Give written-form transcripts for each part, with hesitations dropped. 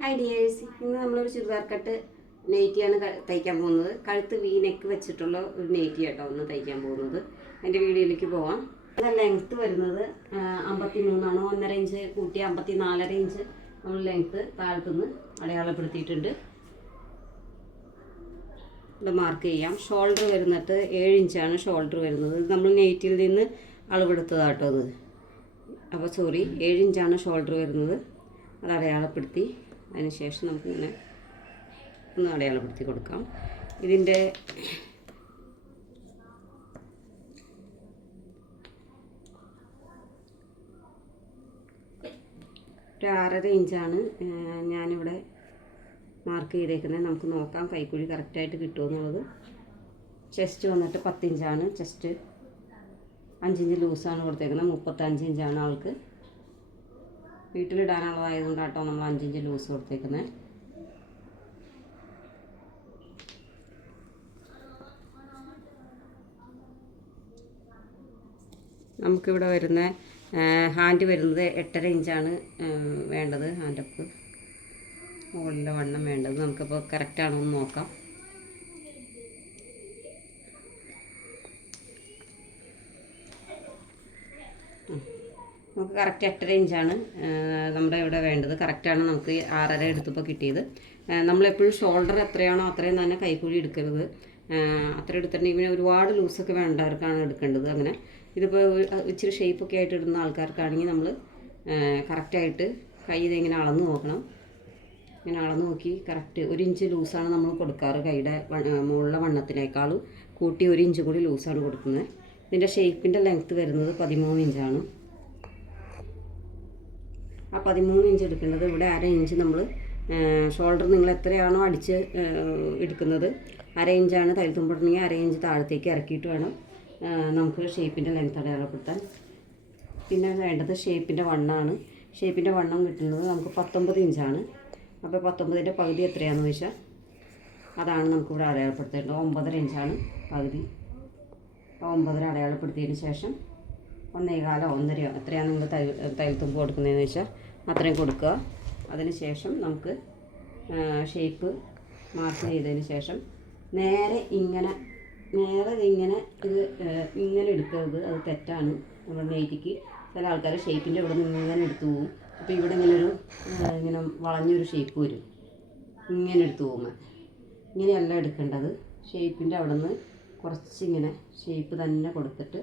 Hi dears, ഇന്ന് നമ്മളൊരു churidar cut നെയ്റ്റിയാണ് തയ്ക്കാൻ പോകുന്നത്. കഴുത്ത് വി നെക്ക് വെച്ചിട്ടുള്ള ഒരു നെയ്റ്റി കേട്ടോ ഒന്ന് തയ്ക്കാൻ പോകുന്നത്. അതിൻ്റെ വീഡിയോയിലേക്ക് പോവാം. അതിൻ്റെ ലെങ്ത്ത് വരുന്നത് 53 1.5 ഇഞ്ച് കൂട്ടി 54.5 ഇഞ്ച് നമ്മൾ ലെങ്ത്ത് താഴത്തുനിന്ന് അടയാളപ്പെടുത്തിയിട്ടുണ്ട്. ഇവിടെ മാർക്ക് ചെയ്യാം. ഷോൾഡർ വരുന്നിട്ട് 7 ഇഞ്ചാണ് ഷോൾഡർ വരുന്നത്. നമ്മൾ നെയ്റ്റിൽ നിന്ന് അളവെടുത്തതാട്ടോ അത്. അപ്പോൾ 7 ഇഞ്ചാണ് ഷോൾഡർ വരുന്നത്. അത് അടയാളപ്പെടുത്തി അതിന് ശേഷം നമുക്കിങ്ങനെ ഒന്ന് അടയാളപ്പെടുത്തി കൊടുക്കാം. ഇതിൻ്റെ ഒരു 6.5 ഇഞ്ചാണ് ഞാനിവിടെ മാർക്ക് ചെയ്തേക്കുന്നത്. നമുക്ക് നോക്കാം കൈക്കുഴി കറക്റ്റായിട്ട് കിട്ടുമെന്നുള്ളത്. ചെസ്റ്റ് വന്നിട്ട് 10 ഇഞ്ചാണ്. ചെസ്റ്റ് 5 ഇഞ്ച് ലൂസാണ് കൊടുത്തേക്കുന്നത്. 35 ഇഞ്ചാണ് ആൾക്ക്. വീട്ടിലിടാനുള്ളതായതുകൊണ്ടാട്ടോ നമ്മൾ 5 ഇഞ്ച് ലൂസ് കൊടുത്തേക്കുന്നത്. നമുക്കിവിടെ വരുന്ന ഹാൻഡ് വരുന്നത് 8.5 ഇഞ്ചാണ് വേണ്ടത്. ഹാൻഡപ്പ് മുകളിലെ വണ്ണം വേണ്ടത്. നമുക്കിപ്പോൾ കറക്റ്റാണോ എന്ന് നോക്കാം. നമുക്ക് കറക്റ്റ് 8.5 ഇഞ്ചാണ് നമ്മുടെ ഇവിടെ വേണ്ടത്. കറക്റ്റാണ്. നമുക്ക് 6.5 എടുത്തപ്പോൾ കിട്ടിയത്. നമ്മളെപ്പോഴും ഷോൾഡർ എത്രയാണോ അത്രയും തന്നെ കൈക്കുഴി എടുക്കരുത്. അത്ര എടുത്തിട്ടുണ്ടെങ്കിൽ പിന്നെ ഒരുപാട് ലൂസൊക്കെ വേണ്ടവർക്കാണ് എടുക്കേണ്ടത്. അങ്ങനെ ഇതിപ്പോൾ ഇച്ചിരി ഷേപ്പൊക്കെ ആയിട്ട് ഇടുന്ന ആൾക്കാർക്കാണെങ്കിൽ നമ്മൾ കറക്റ്റായിട്ട് കൈ ഇതിങ്ങനെ അളന്ന് നോക്കണം. ഇങ്ങനെ അളന്ന് നോക്കി കറക്റ്റ് 1 ഇഞ്ച് ലൂസാണ് നമ്മൾ കൊടുക്കാറ്. കൈയുടെ മുകളിലെ വണ്ണത്തിനേക്കാളും കൂട്ടി 1 ഇഞ്ച് കൂടി ലൂസാണ് കൊടുക്കുന്നത്. ഇതിൻ്റെ ഷേപ്പിൻ്റെ ലെങ്ത്ത് വരുന്നത് 13 ഇഞ്ചാണ്. ആ 13 ഇഞ്ച് എടുക്കേണ്ടത് ഇവിടെ 1/2 ഇഞ്ച് നമ്മൾ ഷോൾഡർ നിങ്ങൾ എത്രയാണോ അടിച്ച് എടുക്കുന്നത് 1/2 ഇഞ്ചാണ് തയ്യൽ തുമ്പുണ്ടെങ്കിൽ 1/2 ഇഞ്ച് താഴത്തേക്ക് ഇറക്കിയിട്ട് വേണം നമുക്ക് ഷേപ്പിൻ്റെ ലെങ്ത്ത് അടയാളപ്പെടുത്താൻ. പിന്നെ വേണ്ടത് ഷേപ്പിൻ്റെ വണ്ണമാണ്. ഷേപ്പിൻ്റെ വണ്ണം കിട്ടുന്നത് നമുക്ക് 19 ഇഞ്ചാണ്. അപ്പോൾ 19ൻ്റെ പകുതി എത്രയാണെന്ന് വെച്ചാൽ അതാണ് നമുക്കിവിടെ അടയാളപ്പെടുത്തേണ്ടത്. 9.5 ഇഞ്ചാണ് പകുതി. 9.5 അടയാളപ്പെടുത്തിയതിന് ശേഷം 1.25 1.5 എത്രയാണ് നിങ്ങൾ തയ്യൽ തുമ്പ് കൊടുക്കുന്നതെന്ന് വെച്ചാൽ അത്രയും കൊടുക്കുക. അതിന് ശേഷം നമുക്ക് ഷേപ്പ് മാർക്ക് ചെയ്തതിന് ശേഷം നേരെ ഇങ്ങനെ ഇത് ഇങ്ങനെ എടുക്കരുത്. അത് തെറ്റാണ്. നമ്മുടെ നെയ്റ്റിക്ക് ചില ആൾക്കാർ ഷേപ്പിൻ്റെ ഇവിടെ നിന്ന് ഇങ്ങനെ എടുത്തു പോകും. അപ്പോൾ ഇവിടെ ഇങ്ങനെ വളഞ്ഞൊരു ഷേപ്പ് വരും. ഇങ്ങനെ എടുത്തു പോകുമ്പോൾ ഇങ്ങനെയല്ല എടുക്കേണ്ടത്. ഷേപ്പിൻ്റെ അവിടെ നിന്ന് കുറച്ചിങ്ങനെ ഷേപ്പ് തന്നെ കൊടുത്തിട്ട്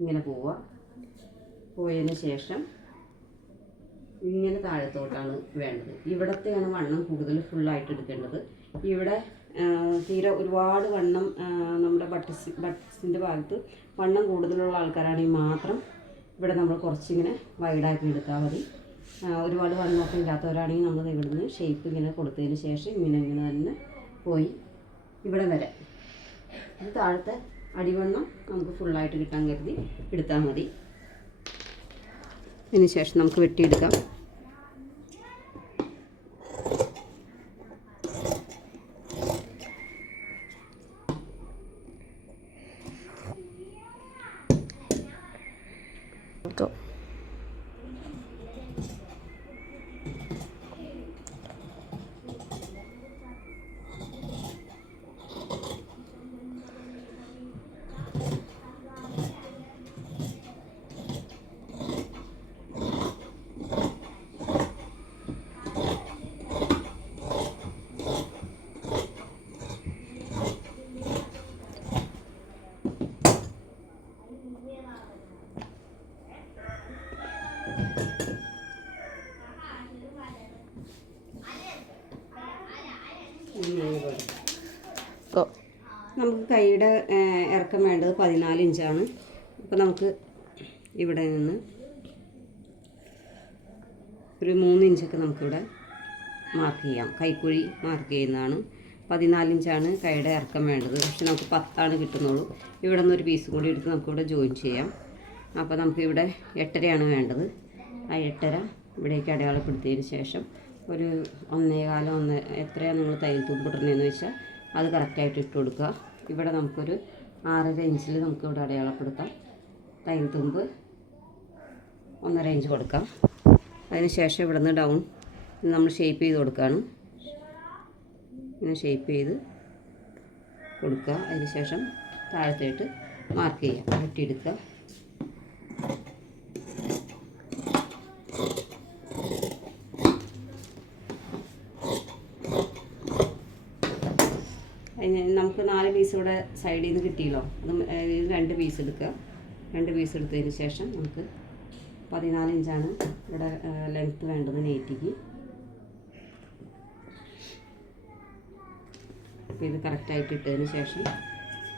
ഇങ്ങനെ പോവുക. പോയതിന് ശേഷം ഇങ്ങനെ താഴത്തോട്ടാണ് വേണ്ടത്. ഇവിടത്തെയാണ് വണ്ണം കൂടുതൽ ഫുള്ളായിട്ട് എടുക്കേണ്ടത്. ഇവിടെ തീരെ ഒരുപാട് വണ്ണം നമ്മുടെ ബട്ടക്സിൻ്റെ ഭാഗത്ത് വണ്ണം കൂടുതലുള്ള ആൾക്കാരാണെങ്കിൽ മാത്രം ഇവിടെ നമ്മൾ കുറച്ചിങ്ങനെ വൈഡാക്കി എടുത്താൽ മതി. ഒരുപാട് വണ്ണമൊക്കെ ഇല്ലാത്തവരാണെങ്കിൽ നമ്മൾ ഇവിടുന്ന് ഷേപ്പ് ഇങ്ങനെ കൊടുത്തതിന് ശേഷം ഇങ്ങനെ തന്നെ പോയി ഇവിടെ വരെ ഇത് താഴത്തെ അടിവണ്ണം നമുക്ക് ഫുള്ളായിട്ട് കിട്ടാൻ കരുതി എടുത്താൽ മതി. അതിന് ശേഷം നമുക്ക് വെട്ടിയെടുക്കാം. നമുക്ക് കൈയുടെ ഇറക്കം വേണ്ടത് 14 ഇഞ്ചാണ്. അപ്പോൾ നമുക്ക് ഇവിടെ നിന്ന് ഒരു 3 ഇഞ്ചൊക്കെ നമുക്കിവിടെ മാർക്ക് ചെയ്യാം. കൈക്കുഴി മാർക്ക് ചെയ്യുന്നതാണ്. 14 ഇഞ്ചാണ് കൈയുടെ ഇറക്കം വേണ്ടത്. പക്ഷെ നമുക്ക് 10 കിട്ടുന്നുള്ളൂ. ഇവിടെ നിന്ന് ഒരു പീസ് കൂടി എടുത്ത് നമുക്കിവിടെ ജോയിൻ ചെയ്യാം. അപ്പോൾ നമുക്കിവിടെ 8.5 വേണ്ടത്. ആ 8.5 ഇവിടേക്ക് അടയാളപ്പെടുത്തിയതിന് ശേഷം ഒരു 1.25 എത്രയാണ് നിങ്ങൾ തയ്യൽ തുമ്പിടുന്നതെന്ന് വെച്ചാൽ അത് കറക്റ്റായിട്ട് ഇട്ട് കൊടുക്കുക. ഇവിടെ നമുക്കൊരു 6.5 ഇഞ്ചിൽ നമുക്കിവിടെ അടയാളപ്പെടുത്താം. തയ്യൽ തുമ്പ് 1.5 ഇഞ്ച് കൊടുക്കാം. അതിന് ശേഷം ഇവിടെ നിന്ന് ഡൗൺ നമ്മൾ ഷേപ്പ് ചെയ്ത് കൊടുക്കുകയാണ്. ഇങ്ങനെ ഷേപ്പ് ചെയ്ത് കൊടുക്കുക. അതിന് ശേഷം താഴത്തേട്ട് മാർക്ക് ചെയ്യുക, വെട്ടിയെടുക്കുക. അതിന് നമുക്ക് 4 പീസ് ഇവിടെ സൈഡിൽ നിന്ന് കിട്ടിയല്ലോ. അത് 2 പീസ് എടുക്കുക. 2 പീസ് എടുത്തതിന് ശേഷം നമുക്ക് 14 ഇഞ്ചാണ് ഇവിടെ ലെങ്ത്ത് വേണ്ടത് നൈറ്റിക്ക്. അപ്പോൾ ഇത് കറക്റ്റായിട്ട് ഇട്ടതിന് ശേഷം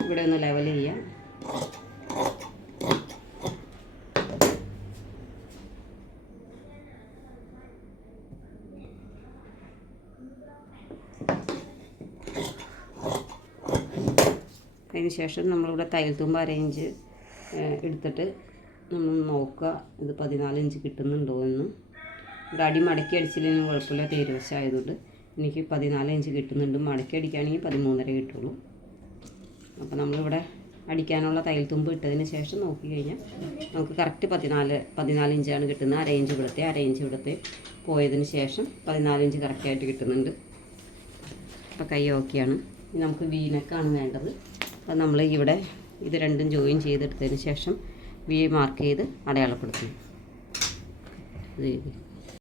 ഇവിടെ ഒന്ന് ലെവൽ ചെയ്യാം. അതിന് ശേഷം നമ്മളിവിടെ തയ്യൽ തുമ്പ് 1/2 ഇഞ്ച് എടുത്തിട്ട് നമ്മൾ നോക്കുക ഇത് 14 ഇഞ്ച് കിട്ടുന്നുണ്ടോ എന്ന്. ഇവിടെ അടി മടക്കി അടിച്ചില്ലെങ്കിൽ കുഴപ്പമില്ല, തേരുവശമായതുകൊണ്ട് എനിക്ക് 14 ഇഞ്ച് കിട്ടുന്നുണ്ട്. മടക്കി അടിക്കുകയാണെങ്കിൽ 13.5 കിട്ടുള്ളൂ. അപ്പോൾ നമ്മളിവിടെ അടിക്കാനുള്ള തയ്യൽ തുമ്പ് ഇട്ടതിന് ശേഷം നോക്കി കഴിഞ്ഞാൽ നമുക്ക് കറക്റ്റ് 14 ഇഞ്ചാണ് കിട്ടുന്നത്. 1/2 ഇഞ്ച് ഇവിടുത്തെ 1/2 ഇഞ്ച് ഇവിടുത്തെ പോയതിന് ശേഷം 14 ഇഞ്ച് കറക്റ്റായിട്ട് കിട്ടുന്നുണ്ട്. അപ്പോൾ കൈ ഓക്കെയാണ്. ഇനി നമുക്ക് വീനക്കാണ് വേണ്ടത്. അപ്പോൾ നമ്മൾ ഇവിടെ ഇത് രണ്ടും ജോയിൻ ചെയ്തെടുത്തതിന് ശേഷം വി മാർക്ക് ചെയ്ത് അടയാളപ്പെടുത്തുന്നു. ഇത്